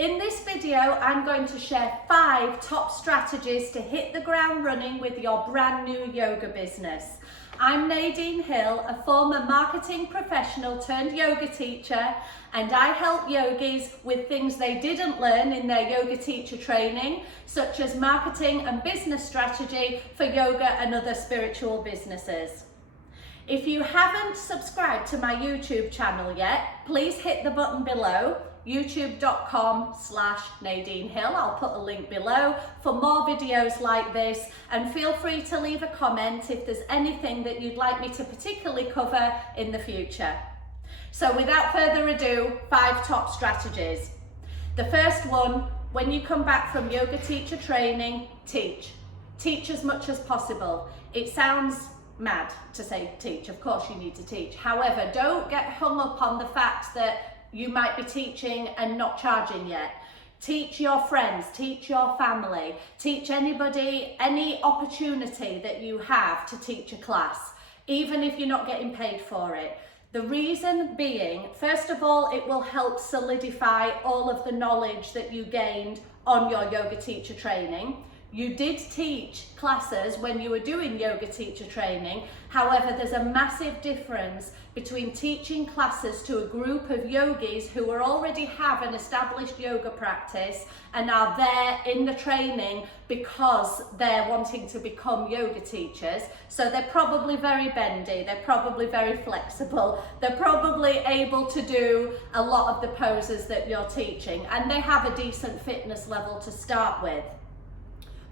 In this video, I'm going to share 5 top strategies to hit the ground running with your brand new yoga business. I'm Nadine Hill, a former marketing professional turned yoga teacher, and I help yogis with things they didn't learn in their yoga teacher training, such as marketing and business strategy for yoga and other spiritual businesses. If you haven't subscribed to my YouTube channel yet, please hit the button below, youtube.com/Nadine Hill. I'll put a link below for more videos like this, and feel free to leave a comment if there's anything that you'd like me to particularly cover in the future. So without further ado, 5 top strategies. The first one, when you come back from yoga teacher training, teach. Teach as much as possible. It sounds mad to say teach, of course you need to teach. However, don't get hung up on the fact that you might be teaching and not charging yet. Teach your friends, teach your family, teach anybody, any opportunity that you have to teach a class, even if you're not getting paid for it. The reason being, first of all, it will help solidify all of the knowledge that you gained on your yoga teacher training. You did teach classes when you were doing yoga teacher training. However, there's a massive difference between teaching classes to a group of yogis who already have an established yoga practice and are there in the training because they're wanting to become yoga teachers. So they're probably very bendy, they're probably very flexible, they're probably able to do a lot of the poses that you're teaching, and they have a decent fitness level to start with.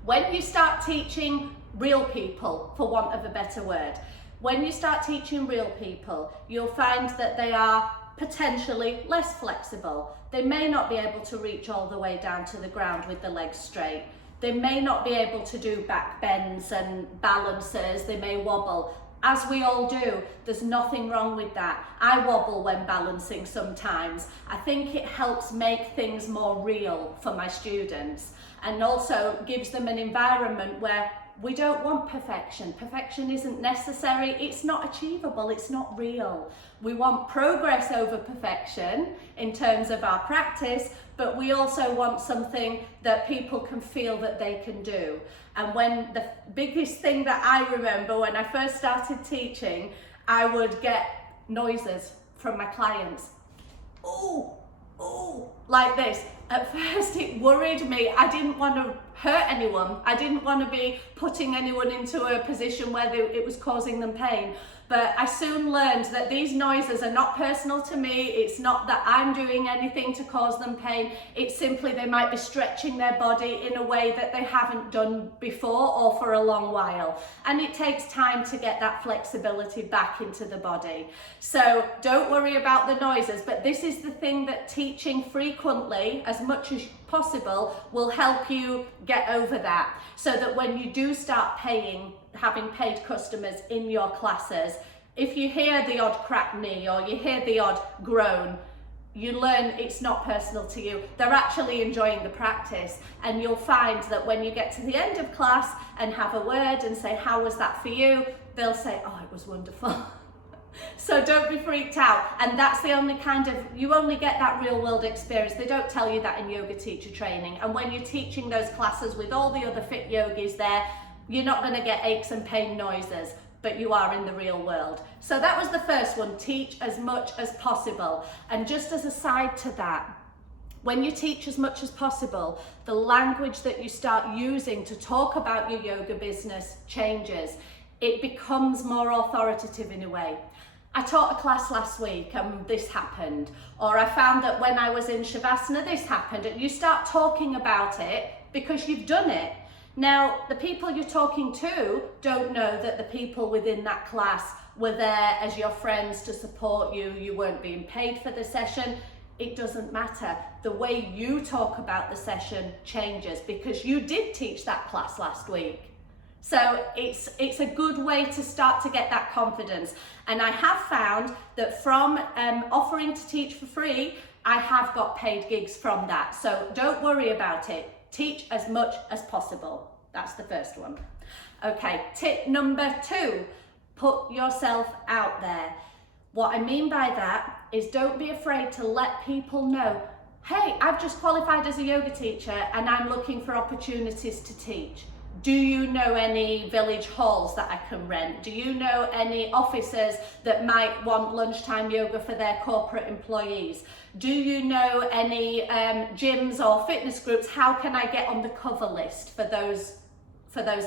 When you start teaching real people, for want of a better word, when you start teaching real people, you'll find that they are potentially less flexible. They may not be able to reach all the way down to the ground with the legs straight. They may not be able to do back bends and balances. They may wobble. As we all do, there's nothing wrong with that. I wobble when balancing sometimes. I think it helps make things more real for my students, and also gives them an environment where we don't want perfection. Perfection isn't necessary, it's not achievable, it's not real. We want progress over perfection in terms of our practice, but we also want something that people can feel that they can do. And when the biggest thing that I remember when I first started teaching, I would get noises from my clients. Ooh, ooh, like this. At first it worried me. I didn't want to hurt anyone. I didn't want to be putting anyone into a position where it was causing them pain. But I soon learned that these noises are not personal to me. It's not that I'm doing anything to cause them pain. It's simply they might be stretching their body in a way that they haven't done before or for a long while. And it takes time to get that flexibility back into the body. So don't worry about the noises, but this is the thing that teaching frequently, as much as possible, will help you get over that, so that when you do start having paid customers in your classes, if you hear the odd cracked knee or you hear the odd groan, you learn it's not personal to you. They're actually enjoying the practice, and you'll find that when you get to the end of class and have a word and say, how was that for you? They'll say, oh, it was wonderful. So don't be freaked out. And that's the only you only get that real world experience. They don't tell you that in yoga teacher training. And when you're teaching those classes with all the other fit yogis there, you're not going to get aches and pain noises, but you are in the real world. So that was the first one, teach as much as possible. And just as a side to that, when you teach as much as possible, the language that you start using to talk about your yoga business changes. It becomes more authoritative in a way. I taught a class last week and this happened, or I found that when I was in Shavasana this happened, and you start talking about it because you've done it. Now, the people you're talking to don't know that the people within that class were there as your friends to support you. You weren't being paid for the session. It doesn't matter. The way you talk about the session changes because you did teach that class last week. So it's a good way to start to get that confidence. And I have found that from offering to teach for free, I have got paid gigs from that. So don't worry about it. Teach as much as possible. That's the first one. Okay, tip number 2, put yourself out there. What I mean by that is don't be afraid to let people know hey, I've just qualified as a yoga teacher and I'm looking for opportunities to teach. Do you know any village halls that I can rent? Do you know any officers that might want lunchtime yoga for their corporate employees? Do you know any gyms or fitness groups? How can I get on the cover list for those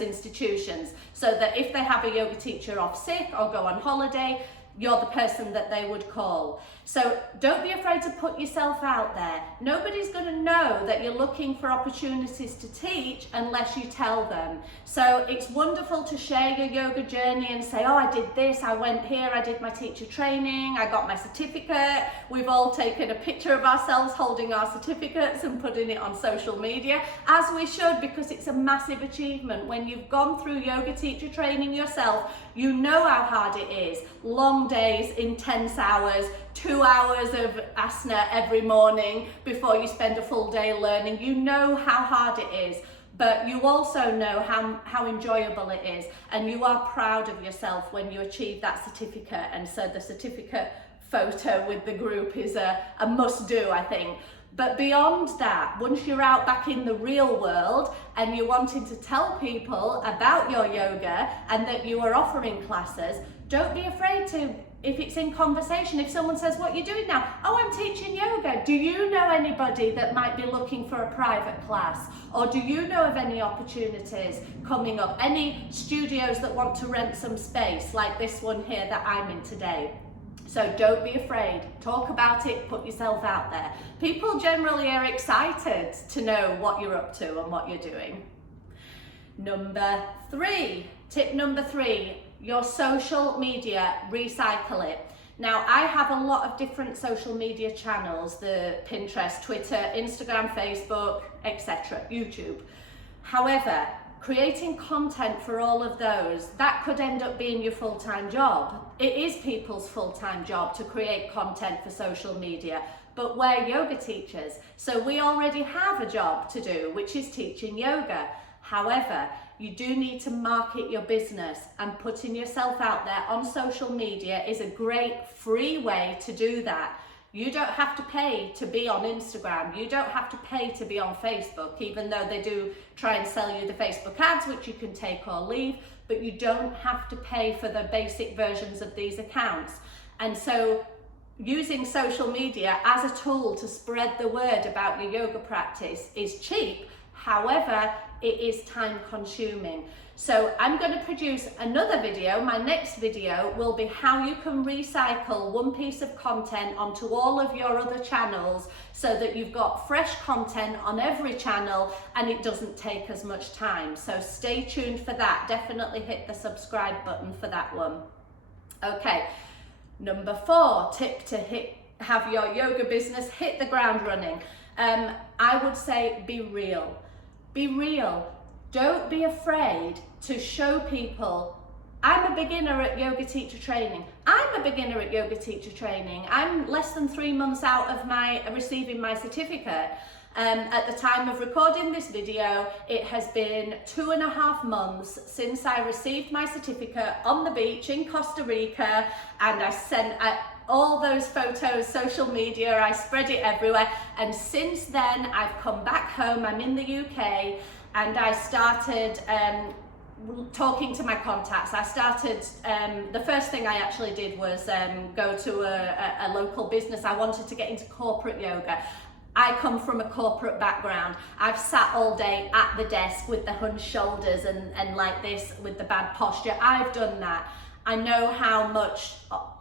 institutions, so that if they have a yoga teacher off sick or go on holiday, you're the person that they would call. So don't be afraid to put yourself out there. Nobody's going to know that you're looking for opportunities to teach unless you tell them. So it's wonderful to share your yoga journey and say, oh, I did this, I went here, I did my teacher training, I got my certificate. We've all taken a picture of ourselves holding our certificates and putting it on social media, as we should, because it's a massive achievement. When you've gone through yoga teacher training yourself, you know how hard it is. Long days, intense hours, 2 hours of asana every morning before you spend a full day learning. You know how hard it is, but you also know how enjoyable it is, and you are proud of yourself when you achieve that certificate. And so the certificate photo with the group is a must-do, I think. But beyond that, once you're out back in the real world and you're wanting to tell people about your yoga and that you are offering classes, don't be afraid to, if it's in conversation, if someone says, what are you doing now? Oh, I'm teaching yoga. Do you know anybody that might be looking for a private class? Or do you know of any opportunities coming up? Any studios that want to rent some space like this one here that I'm in today? So don't be afraid, talk about it, put yourself out there. People generally are excited to know what you're up to and what you're doing. Tip number three, your social media, recycle it. Now, I have a lot of different social media channels, the Pinterest, Twitter, Instagram, Facebook, etc., YouTube. However, creating content for all of those, that could end up being your full-time job. It is people's full-time job to create content for social media, but we're yoga teachers, so we already have a job to do, which is teaching yoga. However, you do need to market your business, and putting yourself out there on social media is a great free way to do that. You don't have to pay to be on Instagram. You don't have to pay to be on Facebook, even though they do try and sell you the Facebook ads, which you can take or leave, but you don't have to pay for the basic versions of these accounts. And so using social media as a tool to spread the word about your yoga practice is cheap. However, it is time consuming. So I'm going to produce another video. My next video will be how you can recycle one piece of content onto all of your other channels so that you've got fresh content on every channel and it doesn't take as much time. So stay tuned for that. Definitely hit the subscribe button for that one. Okay, number 4 tip to have your yoga business hit the ground running. I would say be real. Be real. Don't be afraid to show people, I'm a beginner at yoga teacher training. I'm a beginner at yoga teacher training. I'm less than 3 months out of receiving my certificate. At the time of recording this video, it has been 2.5 months since I received my certificate on the beach in Costa Rica, and I sent all those photos, social media, I spread it everywhere. And since then, I've come back home, I'm in the UK, and I started talking to my contacts. I started, the first thing I actually did was go to a local business. I wanted to get into corporate yoga. I come from a corporate background. I've sat all day at the desk with the hunched shoulders and like this with the bad posture. I've done that. I know how much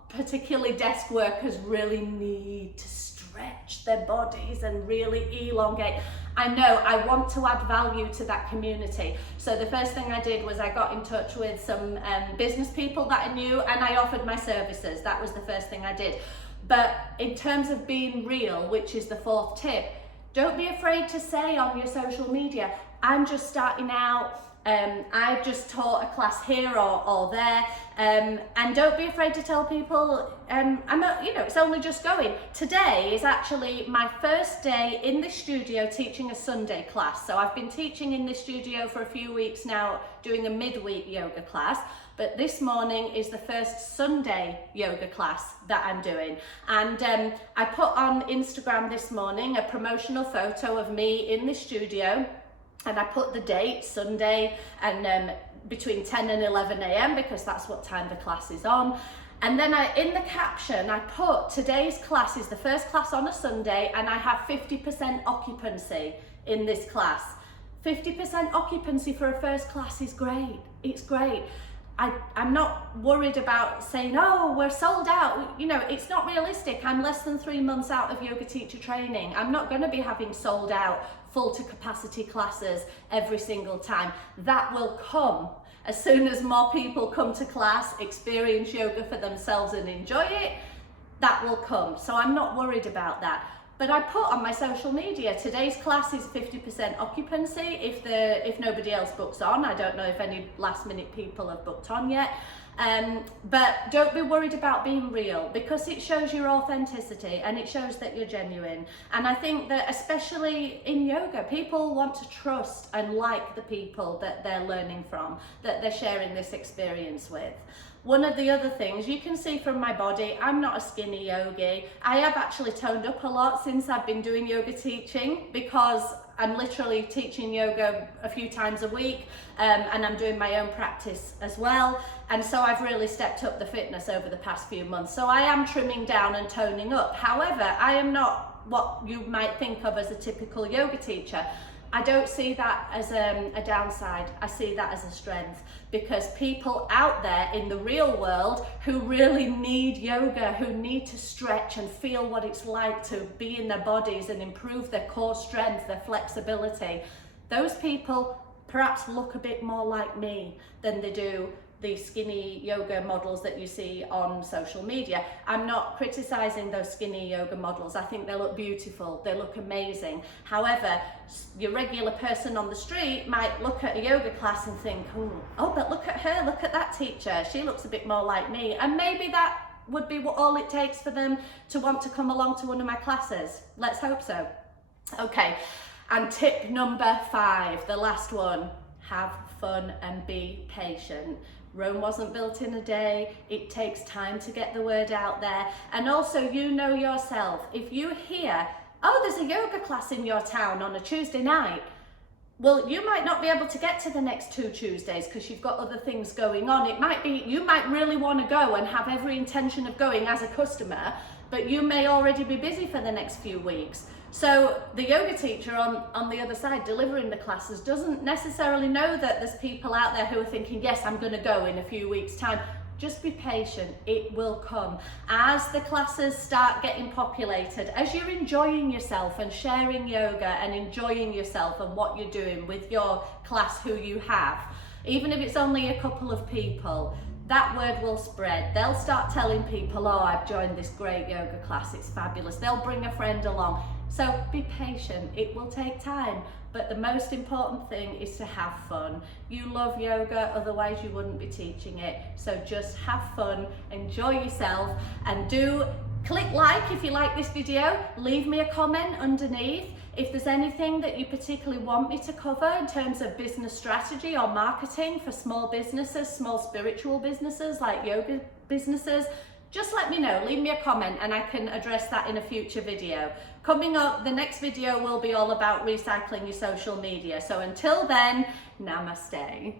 particularly desk workers really need to stretch their bodies and really elongate. I know I want to add value to that community. So the first thing I did was I got in touch with some business people that I knew, and I offered my services. That was the first thing I did. But in terms of being real, which is the 4th tip, don't be afraid to say on your social media, I'm just starting out, I've just taught a class here or there, and don't be afraid to tell people, it's only just going. Today is actually my first day in the studio teaching a Sunday class. So I've been teaching in this studio for a few weeks now, doing a midweek yoga class, but this morning is the first Sunday yoga class that I'm doing. And I put on Instagram this morning a promotional photo of me in the studio, and I put the date, Sunday, and between 10 and 11 a.m. because that's what time the class is on. And then in the caption, I put today's class is the first class on a Sunday, and I have 50% occupancy in this class. 50% occupancy for a first class is great. It's great. I'm not worried about saying, oh, we're sold out. You know, it's not realistic. I'm less than 3 months out of yoga teacher training. I'm not going to be having sold out full to capacity classes every single time. That will come as soon as more people come to class, experience yoga for themselves and enjoy it. That will come. So I'm not worried about that. But I put on my social media, today's class is 50% occupancy if nobody else books on. I don't know if any last minute people have booked on yet. But don't be worried about being real, because it shows your authenticity and it shows that you're genuine. And I think that especially in yoga, people want to trust and like the people that they're learning from, that they're sharing this experience with. One of the other things you can see from my body, I'm not a skinny yogi. I have actually toned up a lot since I've been doing yoga teaching, because I'm literally teaching yoga a few times a week, and I'm doing my own practice as well. And so I've really stepped up the fitness over the past few months. So I am trimming down and toning up. However, I am not what you might think of as a typical yoga teacher. I don't see that as a downside. I see that as a strength, because people out there in the real world who really need yoga, who need to stretch and feel what it's like to be in their bodies and improve their core strength, their flexibility, those people perhaps look a bit more like me than they do the skinny yoga models that you see on social media. I'm not criticizing those skinny yoga models. I think they look beautiful, they look amazing. However, your regular person on the street might look at a yoga class and think, oh, but look at her, look at that teacher, she looks a bit more like me. And maybe that would be all it takes for them to want to come along to one of my classes. Let's hope so. Okay, and tip number 5, the last one, have fun and be patient. Rome wasn't built in a day. It takes time to get the word out there. And also, you know yourself, if you hear, oh, there's a yoga class in your town on a Tuesday night, well, you might not be able to get to the next 2 Tuesdays because you've got other things going on. It might be, you might really want to go and have every intention of going as a customer, but you may already be busy for the next few weeks. So the yoga teacher on the other side delivering the classes doesn't necessarily know that there's people out there who are thinking, yes, I'm going to go in a few weeks' time. Just be patient, it will come. As the classes start getting populated, as you're enjoying yourself and sharing yoga and enjoying yourself and what you're doing with your class who you have, even if it's only a couple of people, that word will spread. They'll start telling people, oh, I've joined this great yoga class, it's fabulous. They'll bring a friend along. So be patient, it will take time. But the most important thing is to have fun. You love yoga, otherwise you wouldn't be teaching it. So just have fun, enjoy yourself, and click like if you like this video, leave me a comment underneath. If there's anything that you particularly want me to cover in terms of business strategy or marketing for small businesses, small spiritual businesses like yoga businesses, just let me know, leave me a comment and I can address that in a future video. Coming up, the next video will be all about recycling your social media. So until then, namaste.